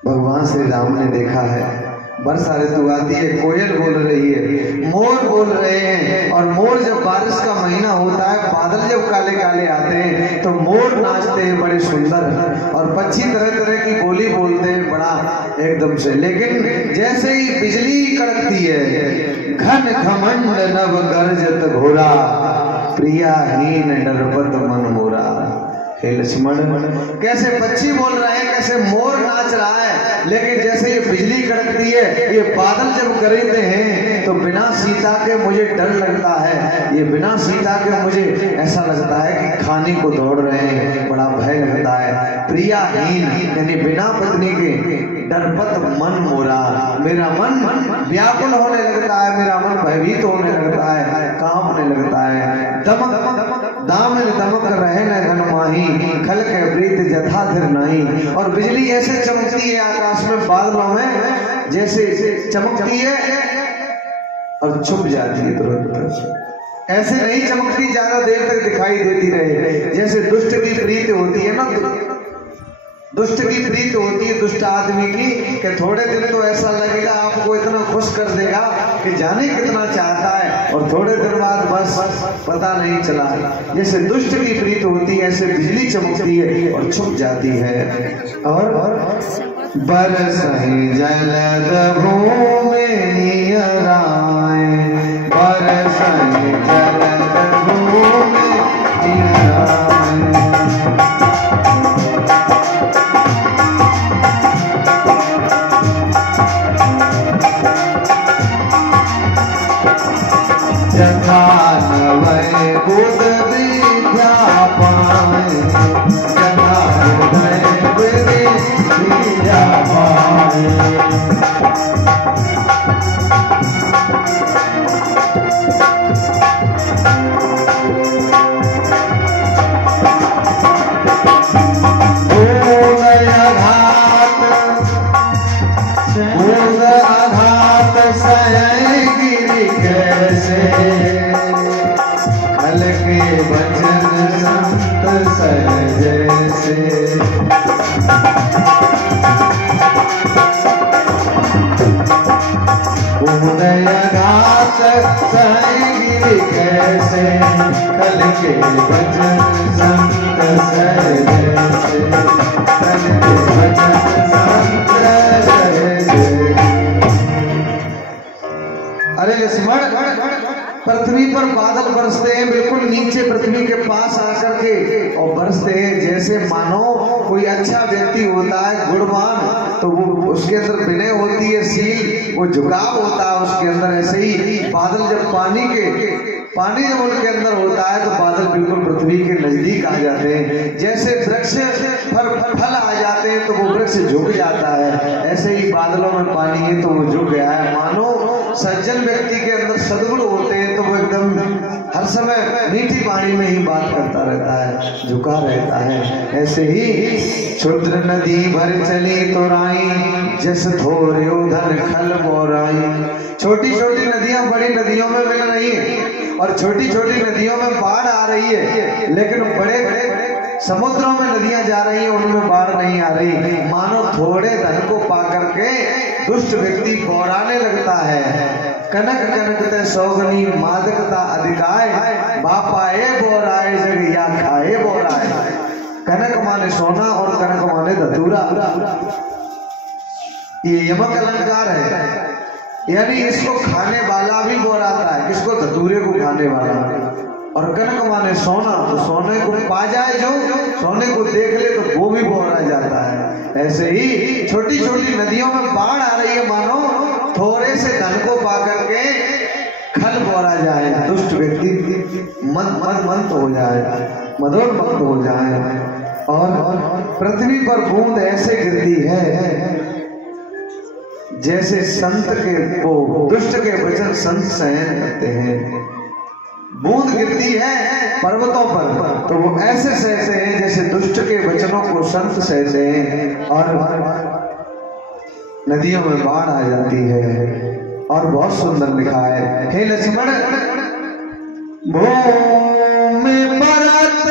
भगवान श्री राम ने देखा है, वर्षा ऋतु आती है, कोयल बोल रही है, मोर बोल रहे हैं। और मोर जब बारिश का महीना होता है, बादल जब काले काले आते हैं तो मोर नाचते हैं बड़े सुंदर, और पक्षी तरह तरह की बोली बोलते हैं बड़ा एकदम से। लेकिन जैसे ही बिजली कड़कती है, घन घमंड नव गर्जत घोरा, प्रियाहीन डरपत मन मोरा। हे लक्ष्मण, कैसे पक्षी बोल रहे हैं, कैसे मोर नाच रहा है, लेकिन जैसे ये बिजली कड़कती है, ये बादल जब गरजते हैं तो बिना सीता के मुझे डर लगता है, ये बिना सीता के मुझे ऐसा लगता है कि खाने को दौड़ रहे हैं, बड़ा भय लगता है। प्रियाहीन यानी बिना पत्नी के, डरपत मन मोरा, मेरा मन व्याकुल होने लगता है, मेरा मन भयभीत होने लगता है, कांपने लगता है। दमक दामन दमक रहे न घन माही, खल के प्रीत जथा धर नहीं। और बिजली ऐसे चमकती है आकाश में, बादलों में जैसे चमकती है और छुप जाती है तुरंत। ऐसे नहीं चमकती, ज्यादा देर तक दिखाई देती रहे। जैसे दुष्ट की प्रीत होती है ना, दुष्ट की प्रीत होती है दुष्ट आदमी की, कि थोड़े दिन तो ऐसा लगेगा, आपको इतना खुश कर देगा कि जाने कितना चाहता है, और थोड़े दिन बाद बस पता नहीं चला। जैसे दुष्ट की प्रीत होती है, ऐसे बिजली चमकती है और छुप जाती है। और बरसहि जलद भूमि नियराए, बरसहि जलद भूमि नियराए। जथा नवै बुध विद्या पाए, जथा नवै बुध विद्या पाए। भूल आघात सह गिरि कैसे, खल के वचन संत सहज से। उदय घात सह गिरि कैसे, खल के वचन संत सहज से, खल के वचन संत सहज से। अरे लक्ष्मण, पृथ्वी पर बादल बरसते हैं, बिल्कुल नीचे पृथ्वी के पास आकर के, और बरसते हैं जैसे मानो कोई अच्छा व्यक्ति होता है गुणवान, तो वो उसके अंदर विनय होती है, सील, वो झुकाव होता है उसके अंदर। ऐसे ही बादल जब पानी जब उनके अंदर होता है तो बादल बिल्कुल पृथ्वी के नजदीक आ जाते हैं। जैसे वृक्ष फल आ जाते हैं तो वो वृक्ष झुक जाता है, ऐसे ही बादलों में पानी है तो वो झुक गया है। मानो सज्जन व्यक्ति के अंदर सद्गुण होते हैं तो वो एकदम हर समय मीठी पानी में ही बात करता रहता है, झुका रहता है। ऐसे ही क्षुद्र नदी भर चली तोराई, जस थोर्यो धन खल मोराई। छोटी छोटी नदियां बड़ी नदियों में मिल रही है, और छोटी छोटी नदियों में बाढ़ आ रही है, लेकिन बड़े बड़े समुद्रों में नदियां जा रही हैं, उनमें बाढ़ नहीं आ रही। मानो थोड़े धन को पाकर के दुष्ट व्यक्ति बौराने लगता है। कनक कनक ते सौगनी मादकता अधिकाय, बापाए बोराए जग या खाए बोराए। कनक माने सोना और कनक माने धतूरा, ये यमक अलंकार है, यानी इसको खाने वाला भी बोराता है, किसको? धतूरे को खाने वाला। और कनक माने सोना, तो सोने को पा जाए जो, सोने को देख ले तो वो भी बोरा जाता है। ऐसे ही छोटी छोटी नदियों में बाढ़ आ रही है, मानो थोड़े से धन को पा करके खल बोरा जाए, दुष्ट व्यक्ति मंत हो जाए, मदोन्मत्त हो जाए। और पृथ्वी पर बूंद ऐसे गिरती है जैसे संत के वो दुष्ट के वचन संत सहन करते हैं। बूंद गिरती है पर्वतों पर तो वो ऐसे सहते हैं जैसे दुष्ट के वचनों को संत सहते हैं, और नदियों में बाढ़ आ जाती है। और बहुत सुंदर लिखा है, हे लक्ष्मण, भूमि परत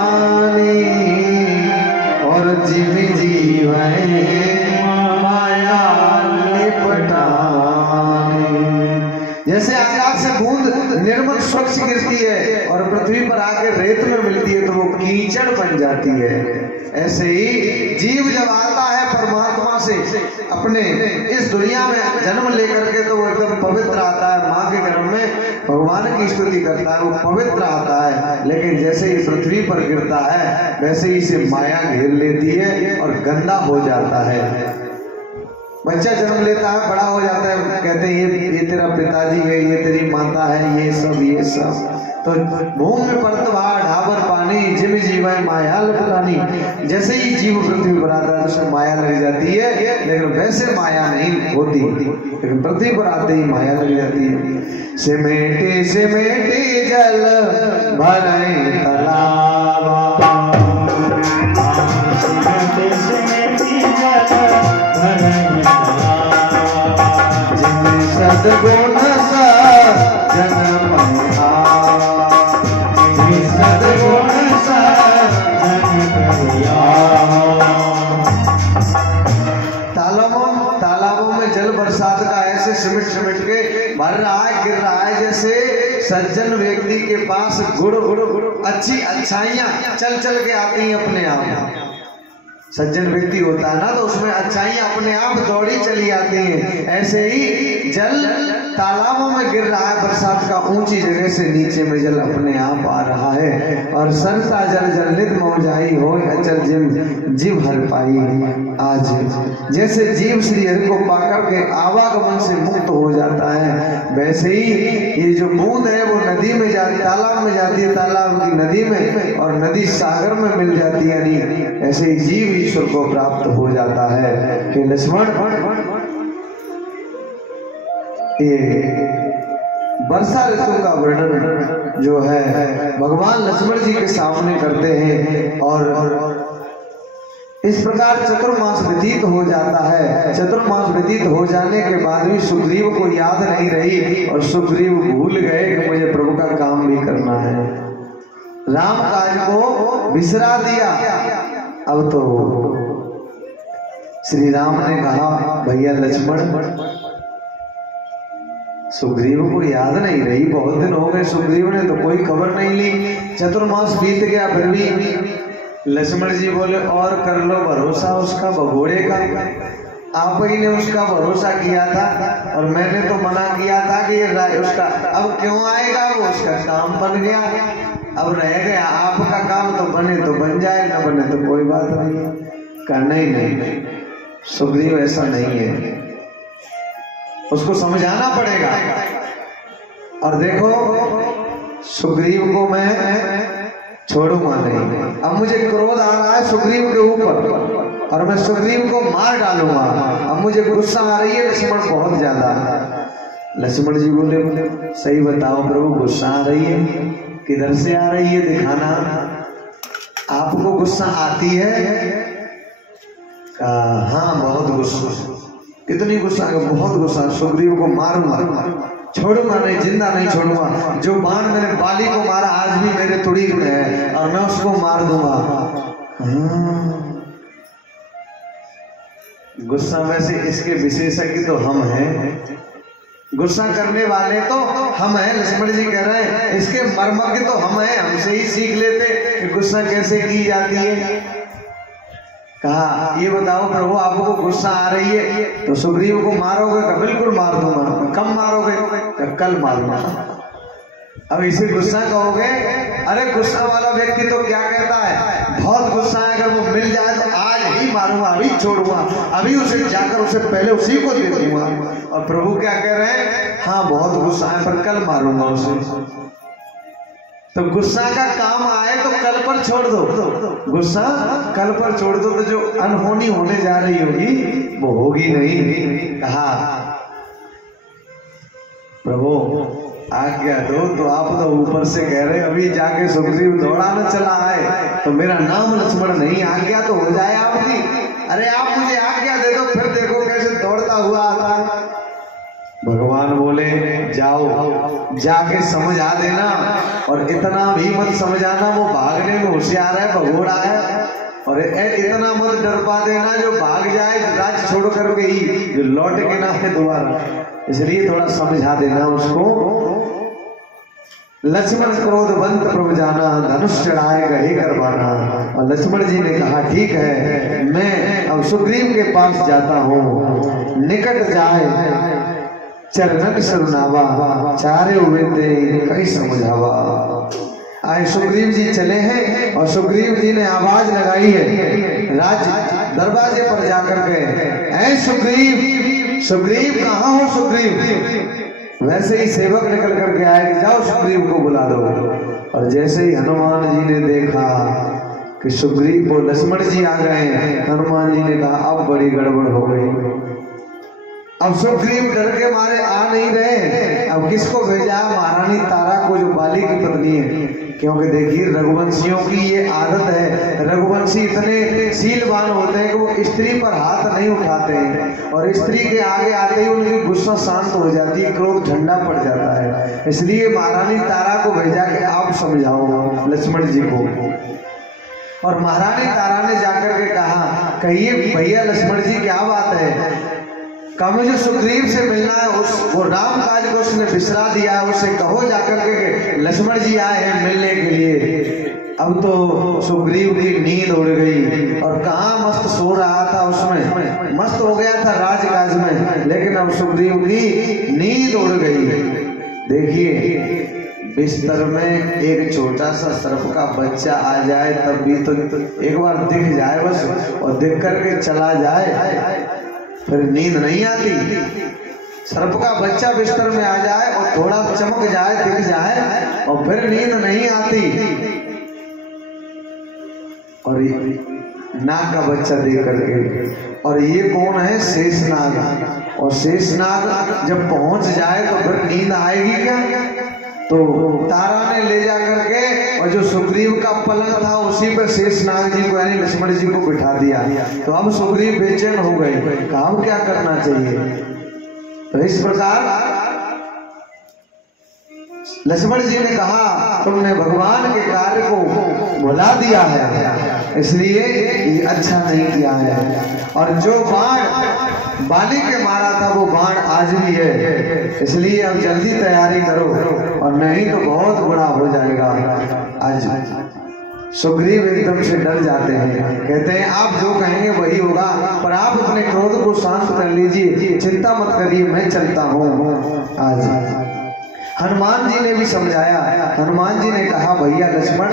पानी और जीव जीव माया लिपटानी। जैसे आकाश से बूंद निर्मल स्वच्छ गिरती है और पृथ्वी पर आके रेत में मिलती है तो वो कीचड़ बन जाती है, ऐसे ही जीव जब आता है परमात्मा से अपने इस दुनिया में जन्म लेकर के तो वो एकदम पवित्र आता है, माँ के गर्भ में भगवान की स्तुति करता है, वो पवित्र आता है। लेकिन जैसे ही पृथ्वी पर गिरता है वैसे ही इसे माया घेर लेती है और गंदा हो जाता है। बच्चा जन्म लेता है, बड़ा हो जाता है, कहते हैं ये तेरा पिताजी है, ये तेरी माता है, ये सब तो भूमि में परतवा ढाबर पानी जिम जीव माया लटानी। जैसे ही जीव पृथ्वी पर आता है तो उसे माया लग जाती है, लेकिन वैसे माया नहीं होती, लेकिन पृथ्वी पर आते ही माया लग जाती है। सिमेटे सिमेटे जल भरे तालाब, सदगुण सजन बनिया, सदगुण सजन बनिया। तालाबों में जल बरसात का ऐसे सिमट सिमट के भर रहा है, गिर रहा है, जैसे सज्जन व्यक्ति के पास गुड़ अच्छी अच्छाइयां चल चल के आती हैं अपने आप। सज्जन व्यक्ति होता है ना तो उसमें अच्छाइयां अपने आप दौड़ी चली आती हैं। ऐसे ही जल तालाबों में गिर रहा है बरसात का, ऊंची जगह से नीचे में जल अपने आप आ रहा है। और सरसा जल जल नित मौजाई हो अचल जीव हर पाई आज। जैसे जीव श्री हरि को पाकर के आवागमन से मुक्त हो जाता है, वैसे ही ये जो बूंद है वो नदी में जाती, तालाब में जाती है, तालाब की नदी में, और नदी सागर में मिल जाती है। ऐसे ही जीव ईश्वर को प्राप्त हो जाता है। हे लक्ष्मण, ये वर्षा ऋतु का वर्णन जो है भगवान लक्ष्मण जी के सामने करते हैं। और इस प्रकार चतुर्मास व्यतीत हो जाता है। चतुर्मास व्यतीत हो जाने के बाद भी सुग्रीव को याद नहीं रही और सुग्रीव भूल गए कि मुझे प्रभु का काम भी करना है। राम काज को बिसरा दिया। अब तो श्री राम ने कहा, भैया लक्ष्मण, सुग्रीव को याद नहीं रही, बहुत दिन हो गए, सुग्रीव ने तो कोई खबर नहीं ली, चतुर्मास बीत गया, फिर भी। लक्ष्मण जी बोले, और कर लो भरोसा उसका भगोड़े का। आप ही ने उसका भरोसा किया था और मैंने तो मना किया था कि ये उसका अब क्यों आएगा, वो उसका काम बन गया, अब रह गया आपका काम, तो बने तो बन जाए, न बने तो कोई बात नहीं। करना ही नहीं, सुग्रीव ऐसा नहीं है, उसको समझाना पड़ेगा। और देखो सुग्रीव को मैं छोड़ूंगा नहीं। अब मुझे क्रोध आ रहा है सुग्रीव के ऊपर और मैं सुग्रीव को मार डालूंगा। अब मुझे गुस्सा आ रही है लक्ष्मण बहुत ज्यादा। लक्ष्मण जी बोले, सही बताओ प्रभु, गुस्सा आ रही है, किधर से आ रही है, दिखाना। आपको गुस्सा आती है? हाँ बहुत गुस्सा। कितनी गुस्सा? बहुत गुस्सा। सुग्रीव को मारूंगा, छोड़ूंगा नहीं, जिंदा नहीं छोड़ूंगा। जो बाण मैंने बाली को मारा आज भी मेरे तुड़ीक में है और मैं उसको मार दूंगा। गुस्सा में से इसके विशेषज्ञ तो हम हैं, गुस्सा करने वाले तो हम हैं। लक्ष्मण जी कह रहे हैं इसके मर्मज्ञ तो हम हैं, हमसे ही सीख लेते कि गुस्सा कैसे की जाती है। कहा, ये बताओ प्रभु, आपको गुस्सा आ रही है तो सुग्रीव को मारोगे? का बिल्कुल मार दूंगा। कब मारोगे? कल मारूंगा। अब इसे गुस्सा कहोगे? अरे गुस्सा वाला व्यक्ति तो क्या कहता है, बहुत गुस्सा है, अगर वो मिल जाए तो आज ही मारूंगा, अभी छोड़ूंगा, अभी उसे जाकर उसे पहले उसी को दे दूंगा। और प्रभु क्या कह रहे हैं, हाँ बहुत गुस्सा है पर कल मारूंगा उसे। तो गुस्सा का काम आए तो कल पर छोड़ दो, गुस्सा कल पर छोड़ दो तो जो अनहोनी होने जा रही होगी वो होगी नहीं। कहा, प्रभु आज्ञा दो। तो आप तो ऊपर से कह रहे अभी जाके सुग्रीव दौड़ाने चला है तो मेरा नाम लक्ष्मण नहीं, आज्ञा तो हो जाए आपकी। अरे आप मुझे आज्ञा दे दो, फिर देखो कैसे दौड़ता हुआ आता है। भगवान बोले, जाओ जाके समझा देना, और इतना भी मत समझाना वो भागने में होशियार है, भगोड़ा है, और इतना मत डरपा देना जो भाग जाए राज्य छोड़ करके ही, जो लौट के ना है दोबारा। इसलिए थोड़ा समझा देना उसको। लक्ष्मण क्रोधवंत प्रभु जाना, धनुष चढ़ाए गहे करवाना। और लक्ष्मण जी ने कहा ठीक है, मैं अब सुग्रीव के पास जाता हूँ। निकट जाए चरणन सरुनावा, चारे हुए थे कई समझावा। आए सुग्रीव जी चले हैं, और सुग्रीव जी ने आवाज लगाई है राज दरवाजे पर जाकर के, ऐ सुग्रीव, सुग्रीव कहाँ हो सुग्रीव। वैसे ही सेवक निकल करके आए कि जाओ सुग्रीव को बुला दो। और जैसे ही हनुमान जी ने देखा कि सुग्रीव को लक्ष्मण जी आ गए, हनुमान जी ने कहा अब बड़ी गड़बड़ हो गई। अब सुग्रीव डर के मारे आ नहीं रहे। अब किसको भेजा? महारानी तारा को, जो बाली की पत्नी है। क्योंकि देखिए रघुवंशियों की ये आदत है, रघुवंशी इतने शीलवान होते हैं कि वो स्त्री पर हाथ नहीं उठाते हैं, और स्त्री के आगे आते ही उनकी गुस्सा शांत हो जाती है, क्रोध ठंडा पड़ जाता है। इसलिए महारानी तारा को भेजा कि आप समझाओ लक्ष्मण जी को। और महारानी तारा ने जाकर के कहा, कहिए भैया लक्ष्मण जी क्या बात है। कहा मुझे सुग्रीव से मिलना है, वो राम काज को उसने बिसरा दिया है, उसे कहो जाकर के लक्ष्मण जी आए हैं मिलने के लिए। अब तो सुग्रीव की नींद उड़ गई, और कहाँ मस्त सो रहा था, उसमें मस्त हो गया था राजकाज में, लेकिन अब सुग्रीव की नींद उड़ गई। देखिए बिस्तर में एक छोटा सा सर्प का बच्चा आ जाए तब भी तो एक बार दिख जाए बस, और दिख करके चला जाए फिर नींद नहीं आती। सर्प का बच्चा बिस्तर में आ जाए और थोड़ा चमक जाए, दिख जाए, और फिर नींद नहीं आती। और नाग का बच्चा देख करके, और ये कौन है? शेषनाग। और शेषनाग जब पहुंच जाए तो फिर नींद आएगी क्या? तो तारा ने ले जा करके, और जो सुग्रीव का पलंग था उसी पर शेषनाग जी को यानी लक्ष्मण जी को बिठा दिया। तो अब सुग्रीव बेचैन हो गए, कहा क्या करना चाहिए। तो इस प्रकार लक्ष्मण जी ने कहा तुमने भगवान के कार्य को भुला दिया है, इसलिए ये अच्छा नहीं किया है। और जो बाण बाली के मारा था वो बाण आज भी है, इसलिए अब जल्दी तैयारी करो, और नहीं तो बहुत बुरा हो जाएगा। आज सुग्रीव एकदम से डर जाते हैं, कहते हैं आप जो कहेंगे वही होगा, पर आप अपने क्रोध को शांत कर लीजिए, चिंता मत करिए, मैं चलता हूँ। आज हनुमान जी ने भी समझाया। हनुमान जी ने कहा भैया लक्ष्मण,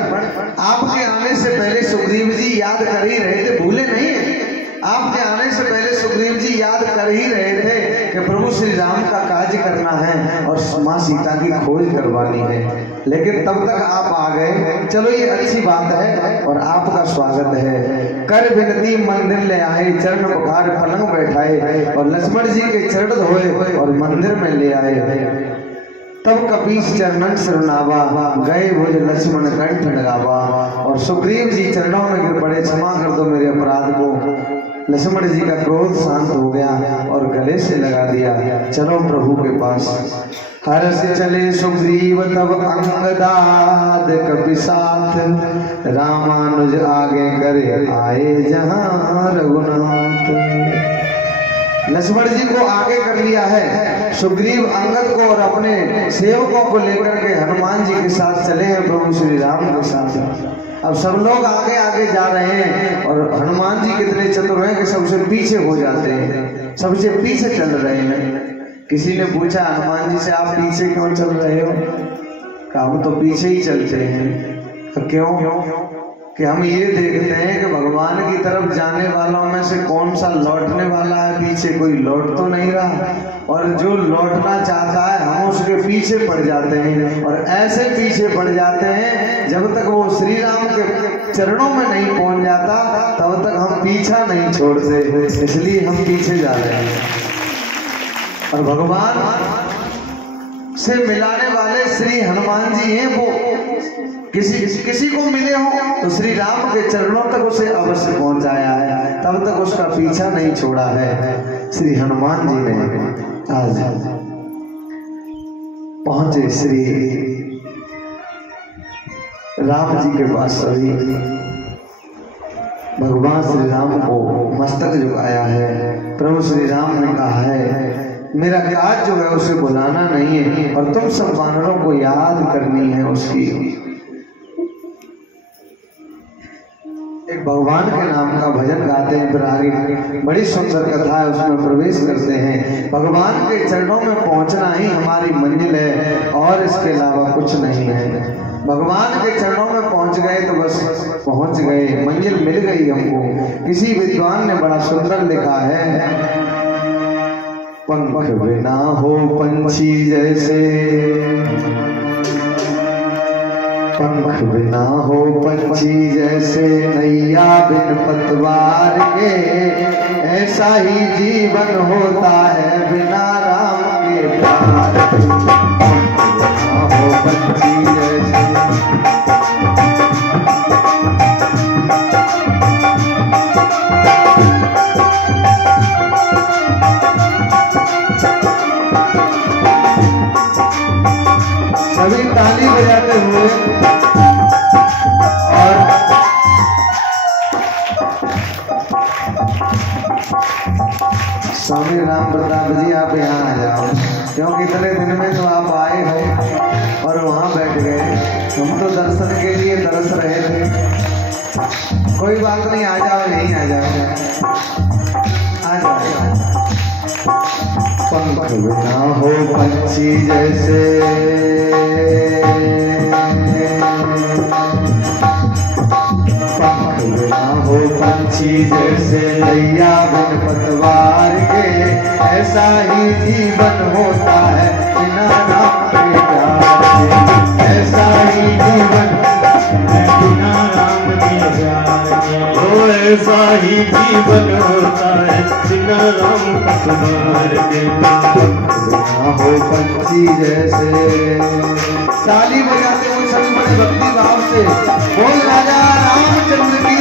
आपके आने से पहले सुग्रीव जी याद कर ही रहे थे, भूले नहीं है। आपके आने से पहले सुग्रीव जी याद कर ही रहे थे कि प्रभु श्री राम का कार्य करना है और माँ सीता की खोज करवानी है, लेकिन तब तक आप आ गए। चलो ये अच्छी बात है और आपका स्वागत है। कर विनती मंदिर ले आए, चरण पखार पलंग बैठाए, और लक्ष्मण जी के चरण धोए और मंदिर में ले आए। तब कपीस चरणन शरणावा, गए भुज लक्ष्मण कंठ लगावा। और सुग्रीव जी चरणों में गिर पड़े, क्षमा कर दो मेरे अपराध को। लक्ष्मण जी का क्रोध शांत हो गया और गले से लगा दिया, चलो प्रभु के पास। हर्ष चले सुग्रीव तब अंगदाद कपिसाथ, रामानुज आगे करे आए जहां रघुनाथ। लक्ष्मण जी को आगे कर लिया है, सुग्रीव अंगद को और अपने सेवकों को लेकर के हनुमान जी के साथ चले हैं प्रभु श्री राम के साथ। अब सब लोग आगे आगे जा रहे हैं, और हनुमान जी कितने चतुर हैं कि सबसे पीछे हो जाते हैं, सबसे पीछे चल रहे हैं। किसी ने पूछा हनुमान जी से आप पीछे क्यों चल रहे हो? कहा हम तो पीछे ही चलते हैं। क्यों? कि हम ये देखते हैं कि भगवान की तरफ जाने वालों में से कौन सा लौटने वाला है, पीछे कोई लौट तो नहीं रहा, और जो लौटना चाहता है हम उसके पीछे पड़ जाते हैं, और ऐसे पीछे पड़ जाते हैं जब तक वो श्री राम के चरणों में नहीं पहुंच जाता तब तक हम पीछा नहीं छोड़ते, इसलिए हम पीछे जा रहे हैं। और भगवान से मिलाने वाले श्री हनुमान जी हैं, वो किसी को मिले हो तो श्री राम के चरणों तक उसे अवश्य पहुंचाया है, तब तक उसका पीछा नहीं छोड़ा है श्री हनुमान जी ने। आज पहुंचे श्री राम जी के पास। सभी भगवान श्री राम को मस्तक झुकाया है। प्रभु श्री राम ने कहा है मेरा काज जो है उसे बुलाना नहीं है और तुम सब वानरों को याद करनी है उसकी। एक भगवान के नाम का भजन गाते हैं, फिर आगे बड़ी सुंदर कथा है उसमें प्रवेश करते हैं। भगवान के चरणों में पहुंचना ही हमारी मंजिल है और इसके अलावा कुछ नहीं है। भगवान के चरणों में पहुंच गए तो बस पहुंच गए, मंजिल मिल गई हमको। किसी विद्वान ने बड़ा सुंदर लिखा है, पंख बिना हो पंछी जैसे, पंख बिना हो पंछी जैसे, नैया बिन पतवार के, ऐसा ही जीवन होता है बिना राम के पार। पंख बिना हो पंछी जैसे, सभी ताली बजाते हुए और स्वामी राम प्रताप जी आप यहाँ आ जाओ, क्योंकि इतने दिन में तो आप आए हो और वहाँ बैठ गए। हम तो दर्शन के लिए तरस रहे थे। कोई बात नहीं, आ जाओ, यहीं आ जाओ, आ जाओ। पंख बिना हो पंछी जैसे, पंख बिना हो पंछी जैसे, नैया बिन पतवार के, ऐसा ही जीवन होता है बिना राम के प्यार के। ऐसा ही जीवन बिना राम के प्यार के, ओ ऐसा ही जीवन होता है बिना राम पतवार के। हो पंछी जैसे, ताली बजाते हुए सभी बड़े भक्ति भाव से बोल राजा रामचंद्र की।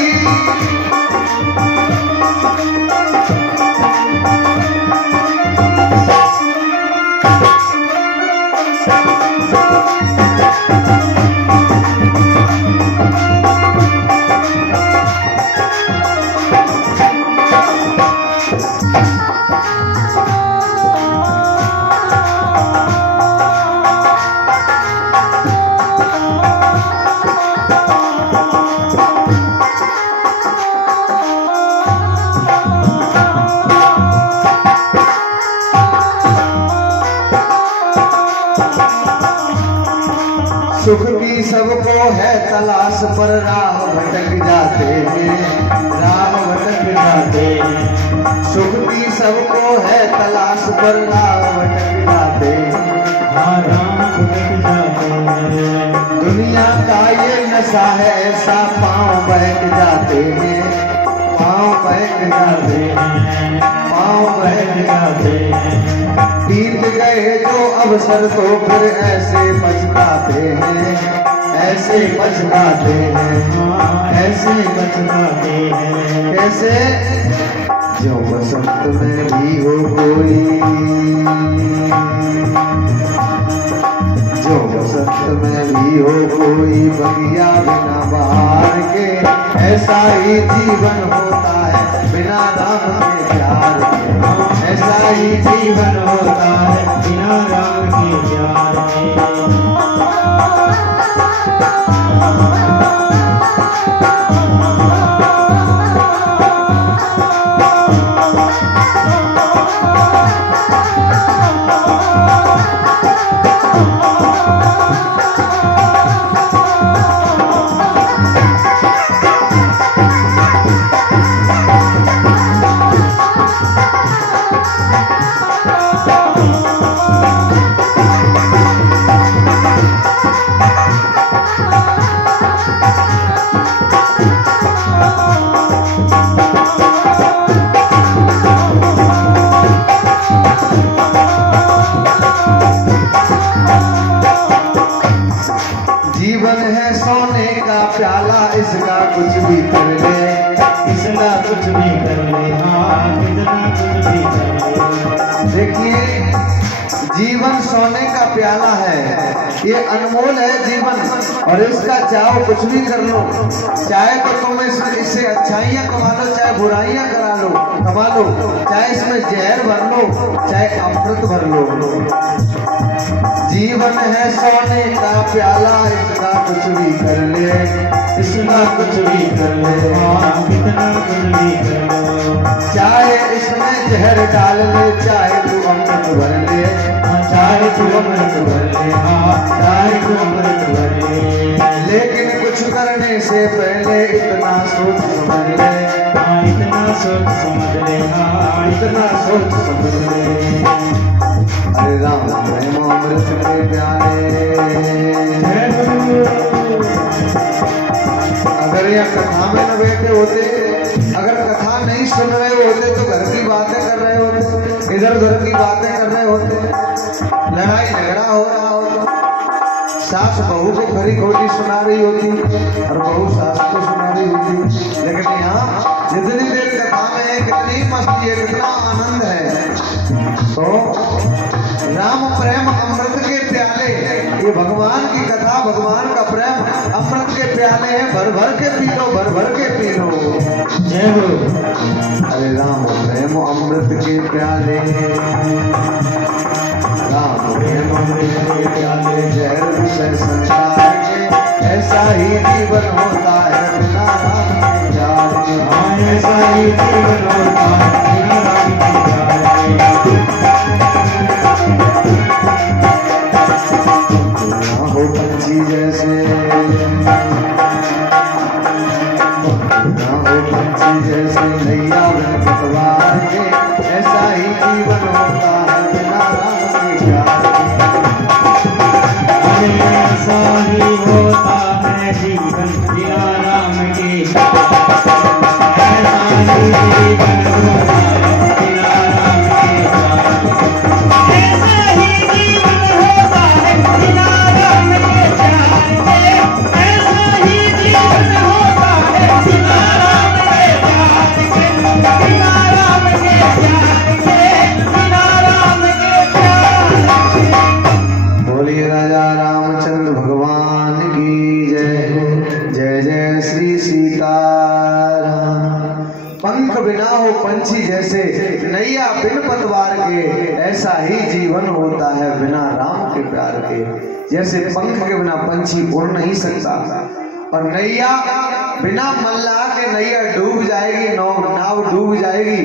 सुख की सबको है तलाश पर राह भटक जाते हैं, राह भटक जाते हैं। सुख की सबको है तलाश पर राह भटक जाते हैं, राह भटक जाते हैं। दुनिया का ये नशा है ऐसा पाँव बहक जाते हैं, पाँव बहक जाते हैं, पाँव बहक जाते हैं। बीत गए जो अवसर तो फिर ऐसे पछताते हैं, ऐसे पछताते हैं, ऐसे पछताते हैं। कैसे? जो बसंत में भी हो कोई, जो बसंत में भी हो कोई, बगिया बिना बहार के, ऐसा ही जीवन होता है बिना राम के प्यार के। ऐसा ही जीवन होता है बिना राम के प्यार के। प्याला इसका कुछ भी कर ले, इसका कुछ भी कर ले, हाँ कितना कुछ भी कर ले। देखिए जीवन सोने का प्याला है, ये अनमोल है जीवन, और इसका चाहो कुछ भी कर लो, चाहे तो तुम इससे अच्छाइयाँ कमा लो, चाहे बुराइयाँ कमा लो, चाहे इसमें जहर भर लो, चाहे अमृत भर लो। जीवन है सोने का प्याला, इसका कुछ भी कर ले, इसका कुछ भी कर ले, हाँ कितना कुछ भी कर लो। चाहे इसमें जहर डाल ले, चाहे तू अमृत भर ले, चाहे तू अमृत भर ले, हाँ चाहे तू अमृत भर ले। लेकिन कुछ करने से पहले इतना सोच समझ ले, हाँ इतना सोच समझ ले, हाँ इतना सोच समझ ले। अरे राम प्रेम अमृत के प्यारे, अगर यह कथा में न बैठे होते, अगर कथा नहीं सुन रहे होते तो घर की बातें कर रहे होते, इधर उधर की बातें कर रहे होते, लड़ाई झगड़ा हो रहा होता, सास बहू को खरी खोटी सुना रही होती और बहू सास को सुना रही होती। लेकिन यहाँ जितनी देर कथा में है, कितनी मस्ती है, कितना आनंद है। तो राम प्रेम अमृत के प्याले, ये भगवान की कथा, भगवान का प्रेम अमृत के प्याले हैं, भर भर के पी लो, भर भर के पी लो। जय हो। अरे राम प्रेम अमृत के प्याले, राम प्रेम अमृत के प्याले, जहर विषय संसार के, ऐसा ही जीवन होता है बिना राम के प्यार के, हाँ ऐसा ही जीवन होता है बिना राम के प्यार के। हो पंछी जैसे, ना हो पंछी जैसे नैया बिन पतवार के, ऐसा ही जीवन होता है बिना राम के प्यार के। ऐसा ही होता है जीवन बिना राम के, ऐसा ही जीवन होता है बिना राम के, ऐसा ही जीवन होता है बिना राम के प्यार के, ऐसा ही जीवन होता है बिना राम के प्यार के, बिना राम के प्यार के, बिना राम के प्यार के। बोलिए राजा रामचंद्र भगवान की जय, जय जय श्री सीताराम। पंख बिना हो पंछी जैसे, नैया बिन पतवार के, ऐसा ही जीवन होता है बिना राम के प्यार के। जैसे पंख के बिना पंछी उड़ नहीं सकता, और नैया बिना मल्लाह के नैया डूब जाएगी, नाव डूब जाएगी,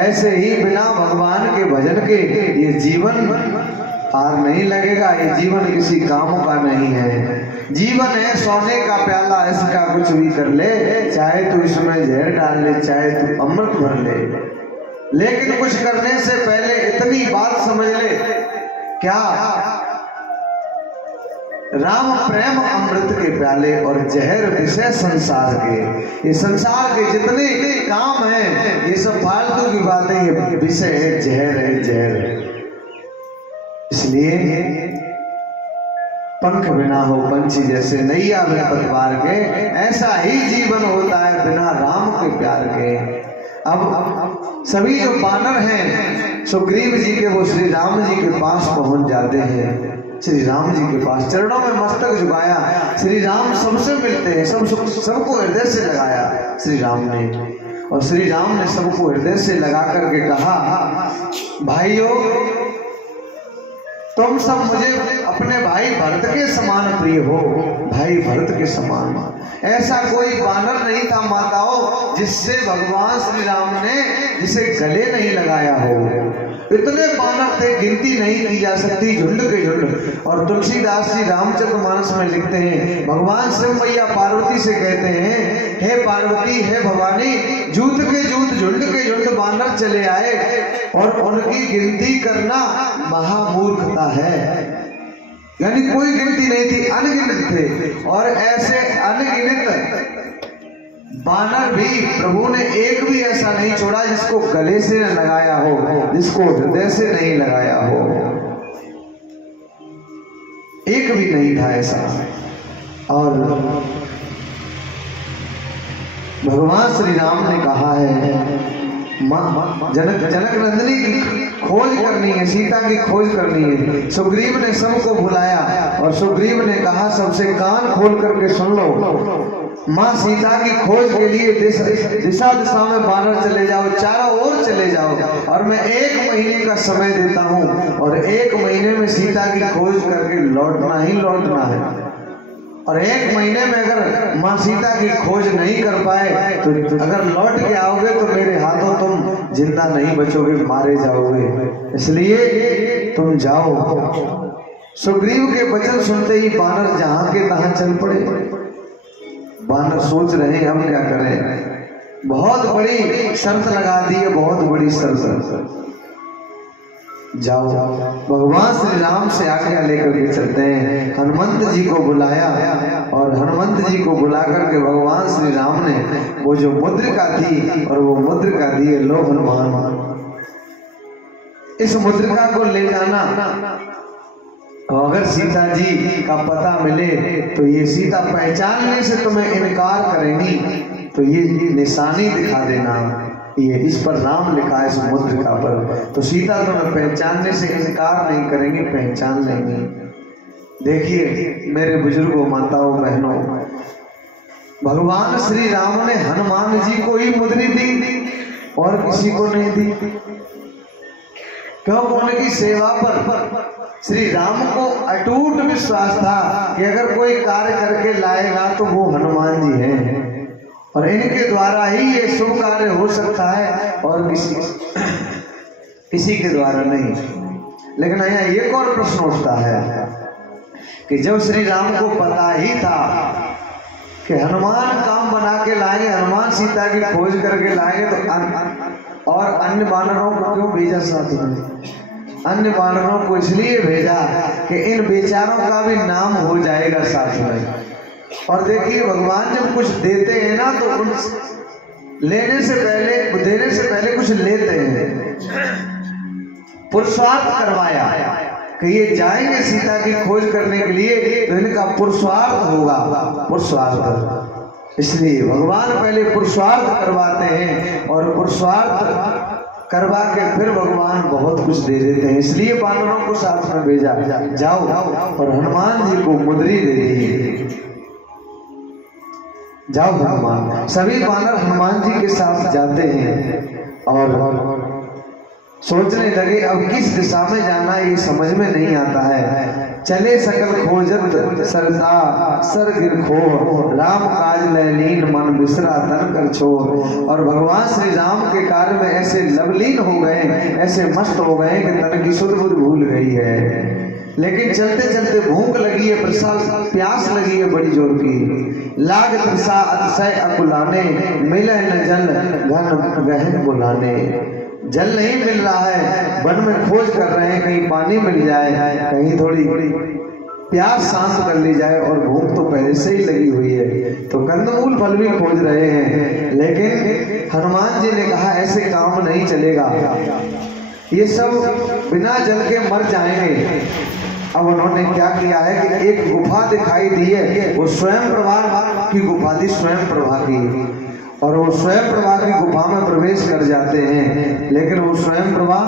ऐसे ही बिना भगवान के भजन के ये जीवन पार नहीं लगेगा। ये जीवन किसी काम का नहीं है। जीवन है सोने का प्याला, इसका कुछ भी कर ले, चाहे तू इसमें जहर डाल ले, चाहे तू अमृत भर ले, लेकिन कुछ करने से पहले इतनी बात समझ ले, क्या राम प्रेम अमृत के प्याले और जहर विषय संसार के। ये संसार के जितने काम हैं ये सब फालतू की बातें, ये विषय है, जहर है, जहर है। इसलिए पंख बिना हो पंछी जैसे, नैया बिन पतवार के, ऐसा ही जीवन होता है बिना राम के प्यार के। अब सभी जो बानर हैं सुग्रीव जी के, वो श्री राम जी के पास पहुंच जाते हैं। श्री राम जी के पास चरणों में मस्तक झुकाया, श्री राम सबसे मिलते हैं, सबको हृदय से लगाया श्री राम ने, और श्री राम ने सबको हृदय से लगा करके कहा, भाइयों तुम सब मुझे अपने भाई भरत के समान प्रिय हो, भाई भरत के समान। ऐसा कोई बानर नहीं था माताओं जिससे भगवान श्री राम ने जिसे गले नहीं लगाया हो। इतने बानर थे, गिनती नहीं की जा सकती, झुंड के झुंड। और तुलसीदास जी रामचरितमानस में लिखते हैं, भगवान शिव मैया पार्वती से कहते हैं, हे पार्वती, हे भवानी, जूत के जूत, झुंड के झुंड बानर चले आए और उनकी गिनती करना महामूर्खता है। यानी कोई गिनती नहीं थी, अनगिनत थे। और ऐसे अनगिनत बानर भी प्रभु ने एक भी ऐसा नहीं छोड़ा जिसको गले से न लगाया हो, जिसको हृदय से नहीं लगाया हो, एक भी नहीं था ऐसा। और भगवान श्री राम ने कहा है जनक नंदिनी की खोज करनी है, सीता की खोज करनी है। सुग्रीव ने सबको बुलाया और सुग्रीव ने कहा सबसे कान खोल करके सुन लो, माँ सीता की खोज के लिए दिशा दिशा में बानर चले जाओ, चारों ओर चले जाओ और मैं 1 महीने का समय देता हूँ और 1 महीने में सीता की खोज करके लौटना ही लौटना है। और 1 महीने में अगर माँ सीता की खोज नहीं कर पाए तो अगर लौट के आओगे तो मेरे हाथों तुम जिंदा नहीं बचोगे, मारे जाओगे, इसलिए तुम जाओ। सुग्रीव के वचन सुनते ही बानर जहां के तहां चल पड़े। बानर सोच रहे हैं हम क्या करें, बहुत बड़ी शर्त लगा दी है, बहुत बड़ी शर्त। जाओ, भगवान श्री राम से आज्ञा लेकर के चलते हैं। हनुमंत जी को बुलाया और हनुमंत जी को बुला करके भगवान श्री राम ने वो जो मुद्रिका थी और वो मुद्रिका दी, लो हनुमान, इस मुद्रिका को ले जाना, अगर सीता जी का पता मिले तो ये सीता पहचानने से तुम्हें इनकार करेंगी तो ये निशानी दिखा देना, ये इस पर राम लिखा है इस मुद्रिका पर, तो सीता तुम्हें पहचानने से इनकार नहीं करेंगी, पहचान लेंगी। देखिए मेरे बुजुर्गों, माताओं, बहनों, भगवान श्री राम ने हनुमान जी को ही मुद्री दी और किसी को नहीं दी। क्यों? उनकी सेवा पर श्री राम को अटूट विश्वास था कि अगर कोई कार्य करके लाएगा तो वो हनुमान जी हैं और इनके द्वारा ही ये शुभ कार्य हो सकता है और किसी के द्वारा नहीं। लेकिन यहाँ एक और प्रश्न उठता है कि जब श्री राम को पता ही था कि हनुमान काम बना के लाएंगे, हनुमान सीता की खोज करके लाएंगे, तो और अन्य वानरों को क्यों भेजा साथ में? अन्य वानरों को इसलिए भेजा कि इन बेचारों का भी नाम हो जाएगा साथ में। और देखिए भगवान जब कुछ देते हैं ना तो देने से पहले कुछ लेते हैं। पुरुषार्थ करवाया कि ये जाएंगे सीता की खोज करने के लिए तो इनका पुरुषार्थ होगा, पुरुषार्थ, इसलिए भगवान पहले पुरुषार्थ करवाते हैं और पुरुषार्थ करवा के फिर भगवान बहुत कुछ दे देते हैं। इसलिए वानरों को साथ में भेजा, जाओ और हनुमान जी को मुद्री दे दी, जाओ हनुमान। सभी वानर हनुमान जी के साथ जाते हैं और सोचने लगे अब किस दिशा में जाना ये समझ में नहीं आता है। चले सकल खोजत सरता सर गिर खो, राम काज लयलीन मन बिसरा तन कर छोर। और भगवान श्री राम के कार्य में ऐसे लवलीन हो गए, ऐसे मस्त हो गए कि तन की सुध बुध भूल गई है। लेकिन चलते चलते भूख लगी है, प्यास लगी है बड़ी जोर की, लाग तृषा अतिशय अकुलाने, मिले न जल घन गहन बुलाने। जल नहीं मिल रहा है, वन में खोज कर रहे हैं कहीं पानी मिल जाए, कहीं थोड़ी प्यास शांत कर ली जाए, और भूख तो पहले से ही लगी हुई है, तो कंदमूल फल भी खोज रहे हैं। लेकिन हनुमान जी ने कहा ऐसे काम नहीं चलेगा, ये सब बिना जल के मर जाएंगे। अब उन्होंने क्या किया है कि एक गुफा दिखाई दी है, वो स्वयं प्रभा की गुफा थी, स्वयं प्रभा की, और वो स्वयं प्रभा की गुफा में प्रवेश कर जाते हैं। लेकिन वो स्वयं प्रभा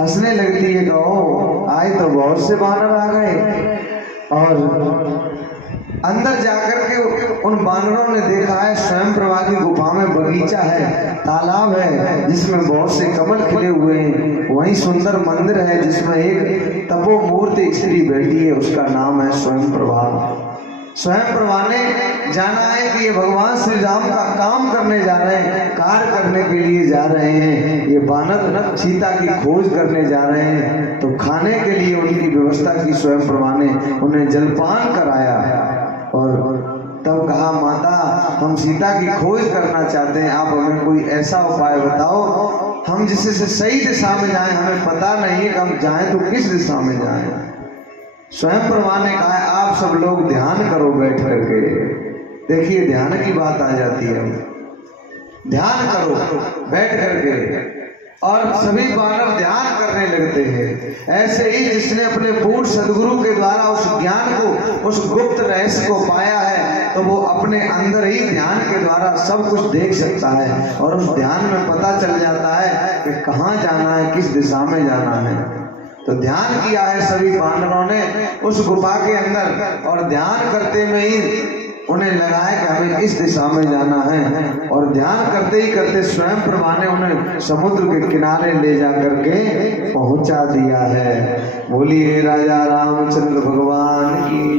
हंसने लगती है, तो आए तो बहुत से वानर आ गए, और अंदर जाकर के उन वानरों ने देखा है स्वयं प्रभा की गुफा में बगीचा है, तालाब है जिसमें बहुत से कमल खिले हुए हैं, वहीं सुंदर मंदिर है जिसमें एक तपोमूर्ति स्त्री बैठी है, उसका नाम है स्वयं प्रभा। स्वयं प्रभा ने जाना है कि ये भगवान श्री राम का काम करने जा रहे हैं, कार्य करने के लिए जा रहे हैं, ये वानर सीता की खोज करने जा रहे हैं, तो खाने के लिए उनकी व्यवस्था की स्वयं प्रभा ने, उन्हें जलपान कराया और तब कहा माता हम सीता की खोज करना चाहते हैं, आप हमें कोई ऐसा उपाय बताओ हम जिससे से सही दिशा में जाएं, हमें पता नहीं है कि हम जाएं तो किस दिशा में जाएं। स्वयं प्रभा ने कहा आप सब लोग ध्यान करो बैठ करके। देखिए ध्यान की बात आ जाती है, ध्यान करो बैठ करके, और सभी वानर ध्यान करने लगते हैं। ऐसे ही जिसने अपने पूर्ण सदगुरु के द्वारा उस ज्ञान को, उस गुप्त रहस्य को पाया है, तो वो अपने अंदर ही ध्यान के द्वारा सब कुछ देख सकता है और उस ध्यान में पता चल जाता है कि कहाँ जाना है, किस दिशा में जाना है। तो ध्यान किया है सभी पांडवों ने उस गुफा के अंदर, और ध्यान करते में ही उन्हें लगा है कि हमें इस दिशा में जाना है, और ध्यान करते ही करते स्वयं प्रभा ने उन्हें समुद्र के किनारे ले जा करके पहुंचा दिया है। बोलिए राजा रामचंद्र भगवान की।